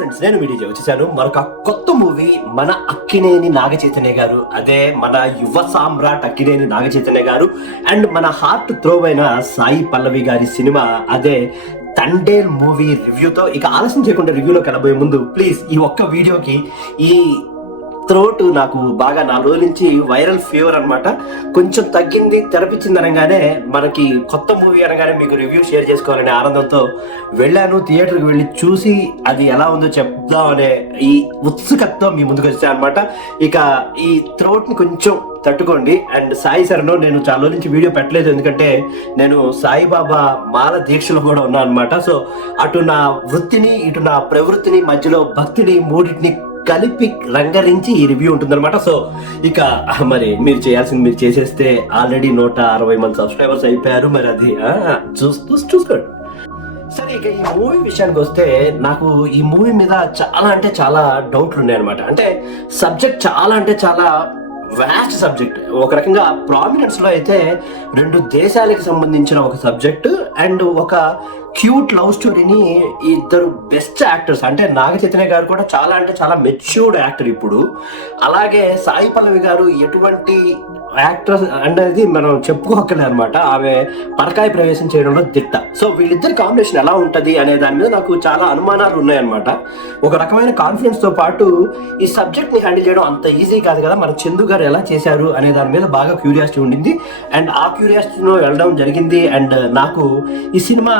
Friends, నేను మీ DJ వచ్చేసాను మరొక కొత్త మూవీ. మన అక్కినేని నాగచైతన్య గారు, అదే మన యువ సామ్రాట్ అక్కినేని నాగచైతన్య గారు అండ్ మన హార్ట్ త్రో అయిన సాయి పల్లవి గారి సినిమా అదే తండేల్ మూవీ రివ్యూతో ఇక ఆలస్యం చేయకుండా రివ్యూలోకి వెళ్ళబోయే ముందు ప్లీజ్ ఈ ఒక్క వీడియోకి ఈ త్రోట్ నాకు బాగా 4 రోజుల నుంచి వైరల్ ఫీవర్ అనమాట, కొంచెం తగ్గింది, తెరపించింది అనగానే మనకి కొత్త మూవీ అనగానే మీకు రివ్యూ షేర్ చేసుకోవాలనే ఆనందంతో వెళ్ళాను. థియేటర్కి వెళ్ళి చూసి అది ఎలా ఉందో చెప్దాం అనే ఈ ఉత్సుకతతో మీ ముందుకు వచ్చాను అనమాట. ఇక ఈ త్రోట్ని కొంచెం తట్టుకోండి. అండ్ సాయి సరను నేను చాలా రోజుల నుంచి వీడియో పెట్టలేదు, ఎందుకంటే నేను సాయిబాబా మాల దీక్షలో కూడా ఉన్నాను అనమాట. సో అటు నా వృత్తిని ఇటు నా ప్రవృత్తిని మధ్యలో భక్తిని మూడింటిని కలిపి రంగరించి ఈ రివ్యూ ఉంటుందన్నమాట. సో ఇక మరి మీరు చేయాల్సింది మీరు చేసేస్తే ఆల్రెడీ 160 మంది సబ్స్క్రైబర్స్ అయిపోయారు. మరి అది చూసుకోండి. సరే, ఇక ఈ మూవీ విషయానికి వస్తే నాకు ఈ మూవీ మీద చాలా డౌట్లు ఉన్నాయి అనమాట. అంటే సబ్జెక్ట్ చాలా వ్యాస్ట్ సబ్జెక్ట్. ఒక రకంగా ప్రామినెన్స్ లో అయితే 2 దేశాలకు సంబంధించిన ఒక సబ్జెక్ట్ అండ్ ఒక క్యూట్ లవ్ స్టోరీని ఇద్దరు బెస్ట్ యాక్టర్స్, అంటే నాగచైతన్య గారు కూడా చాలా మెచ్యూర్డ్ యాక్టర్ ఇప్పుడు, అలాగే సాయి పల్లవి గారు ఎటువంటి యాక్టర్స్ అనేది మనం చెప్పుకోకలే అనమాట. ఆమె పరకాయ ప్రవేశం చేయడంలో దిట్ట. సో వీళ్ళిద్దరి కాంబినేషన్ ఎలా ఉంటది అనే దాని మీద నాకు చాలా అనుమానాలు ఉన్నాయన్నమాట. ఒక రకమైన కాన్ఫిడెన్స్ తో పాటు ఈ సబ్జెక్ట్ ని హ్యాండిల్ చేయడం అంత ఈజీ కాదు కదా, మన చందు గారు ఎలా చేశారు అనే దాని మీద బాగా క్యూరియాసిటీ ఉండింది. అండ్ ఆ క్యూరియాసిటీలో వెళ్ళడం జరిగింది. అండ్ నాకు ఈ సినిమా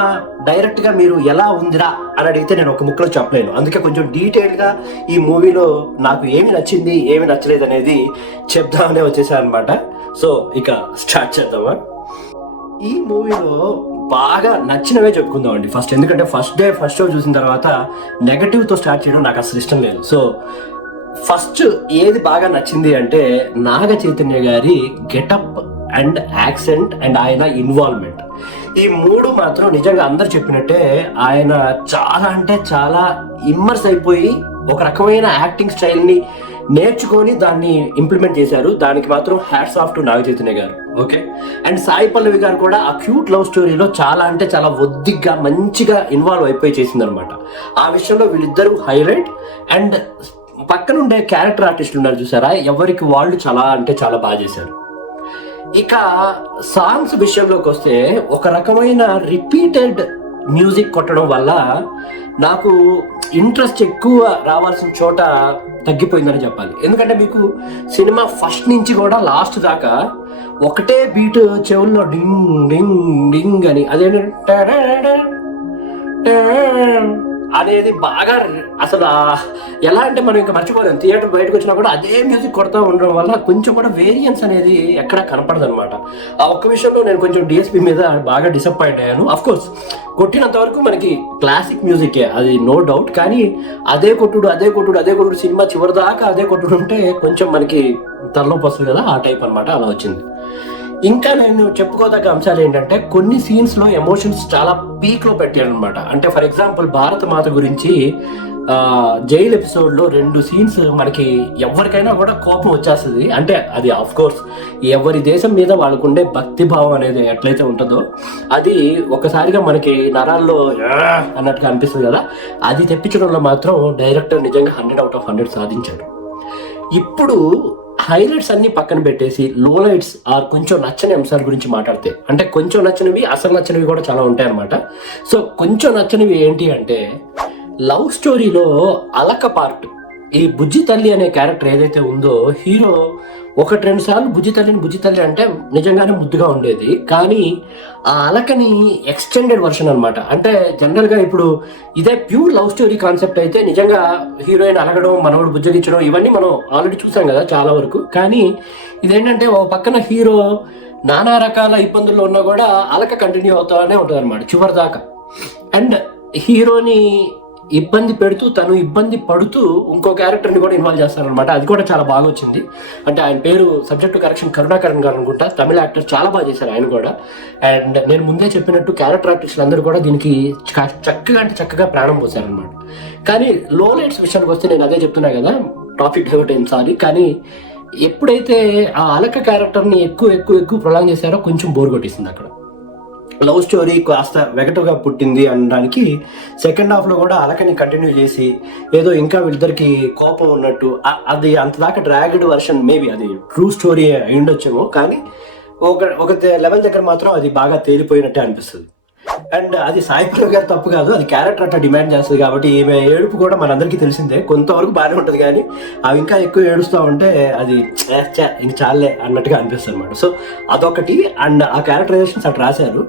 డైరెక్ట్ గా మీరు ఎలా ఉందిరా అని అడిగితే నేను ఒక ముక్కలో చెప్పలేను. అందుకే కొంచెం డీటెయిల్ గా ఈ మూవీలో నాకు ఏమి నచ్చింది ఏమి నచ్చలేదు అనేది చెప్దామనే వచ్చేసాను అనమాట. సో ఇక స్టార్ట్ చేద్దామా. ఈ మూవీలో బాగా నచ్చినవే చెప్పుకుందామండి ఫస్ట్, ఎందుకంటే ఫస్ట్ షో చూసిన తర్వాత నెగటివ్ తో స్టార్ట్ చేయడం నాకు అసలు ఇష్టం లేదు. సో ఫస్ట్ ఏది బాగా నచ్చింది అంటే నాగ చైతన్య గారి గెటప్ అండ్ యాక్సెంట్ అండ్ ఆయన ఇన్వాల్వ్మెంట్. ఈ 3 మాత్రం నిజంగా అందరు చెప్పినట్టే ఆయన చాలా ఇమ్మర్స్ అయిపోయి ఒక రకమైన యాక్టింగ్ స్టైల్ ని నేర్చుకొని దాన్ని ఇంప్లిమెంట్ చేశారు. దానికి మాత్రం hats off to Naga Chaitanya గారు. ఓకే. అండ్ సాయి పల్లవి గారు కూడా ఆ క్యూట్ లవ్ స్టోరీలో చాలా ఒద్దిగ్గా మంచిగా ఇన్వాల్వ్ అయిపోయి చేసింది అనమాట. ఆ విషయంలో వీళ్ళిద్దరూ హైలైట్. అండ్ పక్కన ఉండే క్యారెక్టర్ ఆర్టిస్టులు ఉన్నారు చూసారా, ఎవరికి వాళ్ళు చాలా బాగా చేశారు. ఇక సాంగ్స్ విషయంలోకి వస్తే ఒక రకమైన రిపీటెడ్ మ్యూజిక్ కొట్టడం వల్ల నాకు ఇంట్రెస్ట్ ఎక్కువ రావాల్సిన చోట తగ్గిపోయిందని చెప్పాలి. ఎందుకంటే మీకు సినిమా ఫస్ట్ నుంచి కూడా లాస్ట్ దాకా ఒకటే బీట్ చెవుల్లో డింగ్ డింగ్ డింగ్ అని అదేంటంటే అనేది బాగా అసలు ఎలా అంటే మనం ఇంకా మర్చిపోలేం. థియేటర్ బయటకు వచ్చినా కూడా అదే మ్యూజిక్ కొడతా ఉండడం వల్ల కొంచెం కూడా వేరియన్స్ అనేది ఎక్కడా కనపడదు అనమాట. ఆ ఒక్క విషయంలో నేను కొంచెం డిఎస్పి మీద బాగా డిసప్పాయింట్ అయ్యాను. అఫ్ కోర్స్ కొట్టినంత వరకు మనకి క్లాసిక్ మ్యూజికే, అది నో డౌట్. కానీ అదే కొట్టుడు సినిమా చివరి దాకా అదే కొట్టుడు ఉంటే కొంచెం మనకి తలనొప్పి వస్తుంది కదా, ఆ టైప్ అనమాట. అలా వచ్చింది. ఇంకా నేను చెప్పుకోదగ్గ అంశాలు ఏంటంటే కొన్ని సీన్స్ లో ఎమోషన్స్ చాలా పీక్ లో పెట్టారు అనమాట. అంటే ఫర్ ఎగ్జాంపుల్ భారత మాత గురించి జైల్ ఎపిసోడ్ లో 2 సీన్స్ మనకి ఎవరికైనా కూడా కోపం వచ్చేస్తుంది. అంటే అది ఆఫ్ కోర్స్ ఎవరి దేశం మీద వాళ్ళకుండే భక్తి భావం అనేది ఎట్లయితే ఉంటుందో అది ఒకసారిగా మనకి నరాల్లో అన్నట్టుగా అనిపిస్తుంది కదా, అది తెప్పించడంలో మాత్రం డైరెక్టర్ నిజంగా 100 out of 100 సాధించాడు. ఇప్పుడు హైలైట్స్ అన్ని పక్కన పెట్టేసి లో లైట్స్ ఆర్ కొంచెం నచ్చని అంశాల గురించి మాట్లాడితే, అంటే కొంచెం నచ్చినవి అసలు నచ్చినవి కూడా చాలా ఉంటాయి అనమాట. సో కొంచెం నచ్చనివి ఏంటి అంటే లవ్ స్టోరీలో అలక పార్ట్, ఈ బుజ్జి తల్లి అనే క్యారెక్టర్ ఏదైతే ఉందో, హీరో 1-2 సార్లు బుజ్జి తల్లి అంటే నిజంగానే ముద్దుగా ఉండేది. కానీ ఆ అలకని ఎక్స్టెండెడ్ వర్షన్ అనమాట. అంటే జనరల్ గా ఇప్పుడు ఇదే ప్యూర్ లవ్ స్టోరీ కాన్సెప్ట్ అయితే నిజంగా హీరోయిన్ అలగడం, మనవడు బుజ్జగించడం ఇవన్నీ మనం ఆల్రెడీ చూసాం కదా చాలా వరకు. కానీ ఇదేంటంటే ఓ పక్కన హీరో నానా రకాల ఇబ్బందుల్లో ఉన్నా కూడా అలక కంటిన్యూ అవుతానే ఉంటుంది అనమాట చివరి దాకా. అండ్ హీరోని ఇబ్బంది పెడుతూ తను ఇబ్బంది పడుతూ ఇంకో క్యారెక్టర్ని కూడా ఇన్వాల్వ్ చేస్తారనమాట. అది కూడా చాలా బాగా వచ్చింది. అంటే ఆయన పేరు సబ్జెక్ట్ కరెక్షన్ కరుణాకరణ్ గారు అనుకుంటా, తమిళ యాక్టర్, చాలా బాగా చేశారు ఆయన కూడా. అండ్ నేను ముందే చెప్పినట్టు క్యారెక్టర్ ఆర్టిస్టులు అందరూ కూడా దీనికి చక్కగా ప్రాణం పోసారనమాట. కానీ లో లైట్స్ విషయానికి వస్తే నేను అదే చెప్తున్నా కదా, టాపిక్ డైవర్ట్ అయింది సారీ. కానీ ఎప్పుడైతే ఆ అలక క్యారెక్టర్ని ఎక్కువ ప్రొలాంగ్ చేశారో కొంచెం బోర్ కొట్టేసింది అక్కడ. లవ్ స్టోరీ కాస్త వెగటుగా పుట్టింది అనడానికి సెకండ్ హాఫ్లో కూడా అలకని కంటిన్యూ చేసి ఏదో ఇంకా వీళ్ళిద్దరికి కోపం ఉన్నట్టు అది అంతదాకా డ్రాగడ్ వర్షన్, మేబీ అది ట్రూ స్టోరీ అయి ఉండొచ్చేమో, కానీ ఒక లెవెల్ దగ్గర మాత్రం అది బాగా తేలిపోయినట్టే అనిపిస్తుంది. అండ్ అది సాయి పల్లవి గారు తప్పు కాదు, అది క్యారెక్టర్ అట్లా డిమాండ్ చేస్తుంది కాబట్టి ఈమె ఏడుపు కూడా మనందరికీ తెలిసిందే, కొంతవరకు బాగానే ఉంటుంది, కానీ అవి ఇంకా ఎక్కువ ఏడుస్తూ ఉంటే అది ఇంక చాలే అన్నట్టుగా అనిపిస్తుంది అనమాట. సో అదొకటి. అండ్ ఆ క్యారెక్టరైజేషన్స్ అట్లా రాశారు.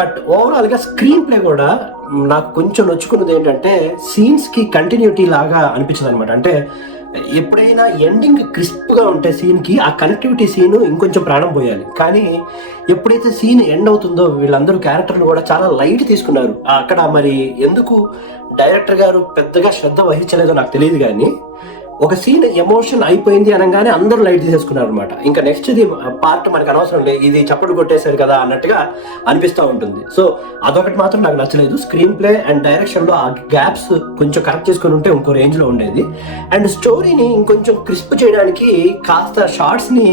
బట్ ఓవరాల్గా స్క్రీన్ ప్లే కూడా నాకు కొంచెం నొచ్చుకున్నది ఏంటంటే సీన్స్కి కంటిన్యూటీ లాగా అనిపించింది అనమాట. అంటే ఎప్పుడైనా ఎండింగ్ క్రిస్ప్గా ఉంటే సీన్కి ఆ కనెక్టివిటీ సీన్ ఇంకొంచెం ప్రాణం పోయాలి, కానీ ఎప్పుడైతే సీన్ ఎండ్ అవుతుందో వీళ్ళందరూ క్యారెక్టర్లు కూడా చాలా లైట్ తీసుకున్నారు. అక్కడ మరి ఎందుకు డైరెక్టర్ గారు పెద్దగా శ్రద్ధ వహించలేదో నాకు తెలియదు, కానీ ఒక సీన్ ఎమోషన్ అయిపోయింది అనగానే అందరూ లైట్ తీసేసుకున్నారు అనమాట. ఇంకా నెక్స్ట్ ఇది పార్ట్ మనకు అనవసరం లేదు, ఇది చప్పట్లు కొట్టేశారు కదా అన్నట్టుగా అనిపిస్తూ ఉంటుంది. సో అదొకటి మాత్రం నాకు నచ్చలేదు. స్క్రీన్ ప్లే అండ్ డైరెక్షన్లో ఆ గ్యాప్స్ కొంచెం కరెక్ట్ చేసుకుని ఉంటే ఇంకో రేంజ్లో ఉండేది. అండ్ స్టోరీని ఇంకొంచెం క్రిస్ప్ చేయడానికి కాస్త షార్ట్స్ని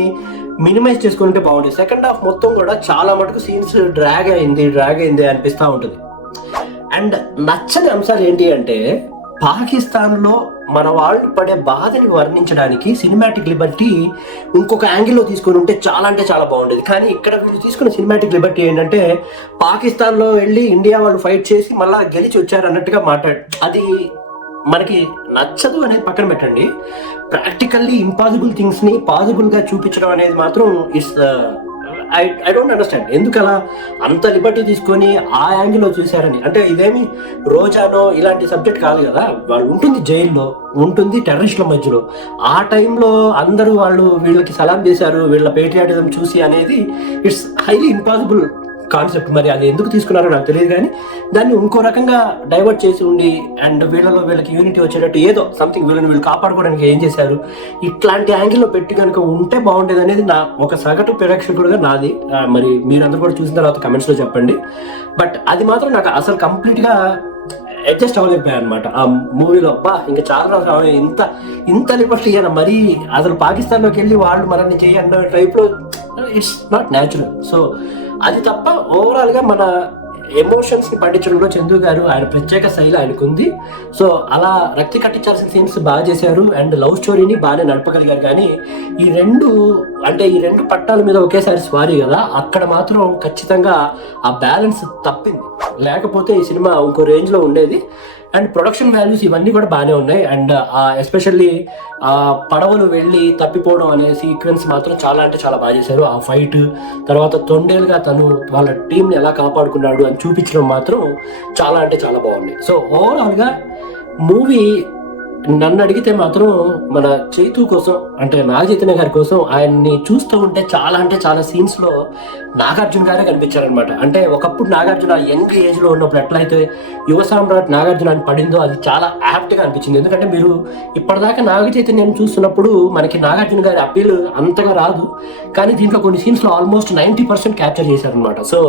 మినిమైజ్ చేసుకుని ఉంటే బాగుండేది. సెకండ్ హాఫ్ మొత్తం కూడా చాలా మటుకు సీన్స్ డ్రాగ్ అయింది అనిపిస్తూ ఉంటుంది. అండ్ నచ్చని అంశాలు ఏంటి అంటే పాకిస్తాన్లో మన వాళ్ళు పడే బాధని వర్ణించడానికి సినిమాటిక్ లిబర్టీ ఇంకొక యాంగిల్లో తీసుకొని ఉంటే చాలా అంటే చాలా బాగుండేది. కానీ ఇక్కడ వీళ్ళు తీసుకున్న సినిమాటిక్ లిబర్టీ ఏంటంటే పాకిస్తాన్లో వెళ్ళి ఇండియా వాళ్ళు ఫైట్ చేసి మళ్ళీ గెలిచి వచ్చారు అన్నట్టుగా అది మనకి నచ్చదు అనేది పక్కన పెట్టండి. ప్రాక్టికల్లీ ఇంపాసిబుల్ థింగ్స్ని పాసిబుల్గా చూపించడం అనేది మాత్రం ఐ డోంట్ అండర్స్టాండ్ ఎందుకు అలా అంత లిబర్టీ తీసుకొని ఆ యాంగిల్లో చూశారని. అంటే ఇదేమి రోజానో ఇలాంటి సబ్జెక్ట్ కాదు కదా, వాళ్ళు ఉంటుంది జైల్లో, ఉంటుంది టెర్రరిస్టుల మధ్యలో, ఆ టైంలో అందరూ వాళ్ళు వీళ్ళకి సలాం చేశారు వీళ్ళ పేట్రియాటిజం చూసి అనేది ఇట్స్ హైలీ ఇంపాసిబుల్ కాన్సెప్ట్. మరి అది ఎందుకు తీసుకున్నారో నాకు తెలియదు, కానీ దాన్ని ఇంకో రకంగా డైవర్ట్ చేసి ఉండి అండ్ వీళ్ళకి యూనిటీ వచ్చేటట్టు ఏదో సంథింగ్ వీళ్ళు కాపాడుకోవడానికి ఏం చేశారు ఇట్లాంటి యాంగిల్లో పెట్టి కనుక ఉంటే బాగుండేది అనేది నా ఒక సగటు ప్రేక్షకుడుగా నాది. మరి మీరందరూ కూడా చూసిన తర్వాత కమెంట్స్లో చెప్పండి. బట్ అది మాత్రం నాకు అసలు కంప్లీట్గా అడ్జస్ట్ అవ్వలేకపోయాయి అనమాట ఆ మూవీలో. ఇంకా చాలా రోజులు ఇంత లిబర్టీ అయినా మరి అసలు పాకిస్తాన్లోకి వెళ్ళి వాళ్ళు మనల్ని చేయన్న టైప్లో ఇట్స్ నాట్ న్యాచురల్. సో అది తప్ప ఓవరాల్గా మన ఎమోషన్స్ని పండించడంలో చందు గారు ఆయన ప్రత్యేక శైలి ఆయనకుంది. సో అలా రక్తి కట్టించాల్సిన సీన్స్ బాగా చేశారు అండ్ లవ్ స్టోరీని బాగానే నడపగలిగారు. కానీ ఈ రెండు పట్టాల మీద ఒకేసారి స్వారీ కదా, అక్కడ మాత్రం ఖచ్చితంగా ఆ బ్యాలెన్స్ తప్పింది. లేకపోతే ఈ సినిమా ఇంకో రేంజ్లో ఉండేది. అండ్ ప్రొడక్షన్ వాల్యూస్ ఇవన్నీ కూడా బాగానే ఉన్నాయి. అండ్ ఎస్పెషల్లీ ఆ పడవలు వెళ్ళి తప్పిపోవడం అనే సీక్వెన్స్ మాత్రం చాలా అంటే చాలా బాగా చేశారు. ఆ ఫైట్ తర్వాత తొండేలుగా తను వాళ్ళ టీంని ఎలా కాపాడుకున్నాడు అని చూపించడం మాత్రం చాలా అంటే చాలా బాగుంది. సో ఓవరాల్గా మూవీ నన్ను అడిగితే మాత్రం మన చైతు కోసం అంటే నాగ చైతన్య గారి కోసం ఆయన్ని చూస్తూ ఉంటే చాలా అంటే చాలా సీన్స్లో నాగార్జున గారే కనిపించారనమాట. అంటే ఒకప్పుడు నాగార్జున యంగ్ ఏజ్లో ఉన్నప్పుడు ఎట్లయితే యువ సామ్రాట్ నాగార్జున అని పడిందో అది చాలా యాప్ట్గా అనిపించింది. ఎందుకంటే మీరు ఇప్పటిదాకా నాగ చైతన్యం చూస్తున్నప్పుడు మనకి నాగార్జున గారి అప్పీల్ అంతగా రాదు, కానీ దీంట్లో కొన్ని సీన్స్లో ఆల్మోస్ట్ 90% క్యాప్చర్ చేశారనమాట. సో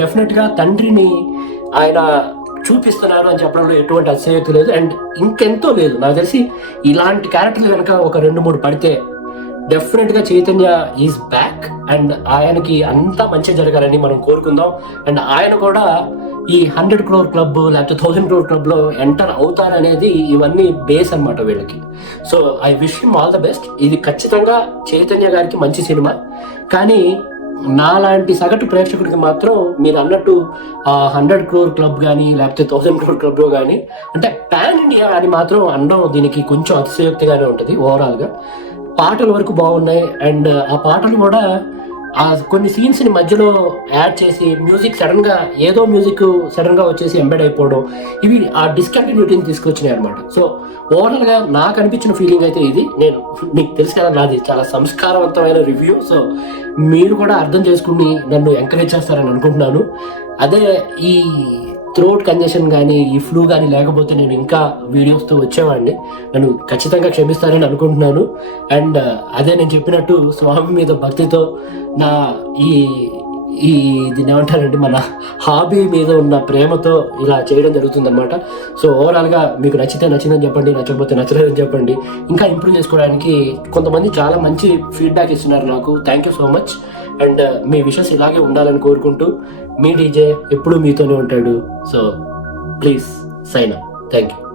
డెఫినెట్గా తండ్రిని ఆయన చూపిస్తున్నారు అని చెప్పడంలో ఎటువంటి అతిశయోక్తి లేదు. అండ్ ఇంకెంతో లేదు, నాకు తెలిసి ఇలాంటి క్యారెక్టర్లు కనుక ఒక 2-3 పడితే డెఫినెట్గా చైతన్య ఈజ్ బ్యాక్ అండ్ ఆయనకి అంతా మంచి జరగాలని మనం కోరుకుందాం. అండ్ ఆయన కూడా ఈ 100 crore క్లబ్ లేకపోతే 1000 crore క్లబ్లో ఎంటర్ అవుతారనేది ఇవన్నీ బేస్ అనమాట వీళ్ళకి. So I wish him all the best. ఇది ఖచ్చితంగా చైతన్య గారికి మంచి సినిమా, కానీ నాలాంటి సగటు ప్రేక్షకుడికి మాత్రం మీరు అన్నట్టు 100 crore క్లబ్ కానీ లేకపోతే 1000 crore క్లబ్లో కానీ అంటే పాన్ ఇండియా అని మాత్రం అనడం దీనికి కొంచెం అతిశయోక్తిగానే ఉంటుంది. ఓవరాల్గా పాటల వరకు బాగున్నాయి అండ్ ఆ పాటలు కూడా ఆ కొన్ని సీన్స్ని మధ్యలో యాడ్ చేసి మ్యూజిక్ సడన్గా వచ్చేసి ఎంబెడ్ అయిపోవడం, ఇవి ఆ డిస్కంటిన్యూటీని తీసుకొచ్చినాయి అనమాట. సో ఓవరాల్గా నాకు అనిపించిన ఫీలింగ్ అయితే ఇది. నేను మీకు తెలుసు కదా నాది చాలా సంస్కారవంతమైన రివ్యూ, సో మీరు కూడా అర్థం చేసుకుని నన్ను ఎంకరేజ్ చేస్తారని అనుకుంటున్నాను. అదే ఈ థ్రోట్ కంజెషన్ కానీ ఈ ఫ్లూ కానీ లేకపోతే నేను ఇంకా వీడియోస్తో వచ్చేవాడిని, నన్ను ఖచ్చితంగా క్షమిస్తారని అనుకుంటున్నాను. అండ్ అదే నేను చెప్పినట్టు స్వామి మీద భక్తితో నా దీన్ని ఏమంటారంటే మన హాబీ మీద ఉన్న ప్రేమతో ఇలా చేయడం జరుగుతుందన్నమాట. సో ఓవరాల్గా మీకు నచ్చిందని చెప్పండి, నచ్చకపోతే నచ్చలేదని చెప్పండి. ఇంకా ఇంప్రూవ్ చేసుకోవడానికి కొంతమంది చాలా మంచి ఫీడ్బ్యాక్ ఇస్తున్నారు నాకు, thank you so much. And మీ విషెస్ ఇలాగే ఉండాలని కోరుకుంటూ మీ డీజే ఎప్పుడూ మీతోనే ఉంటాడు. So please sign up. Thank you.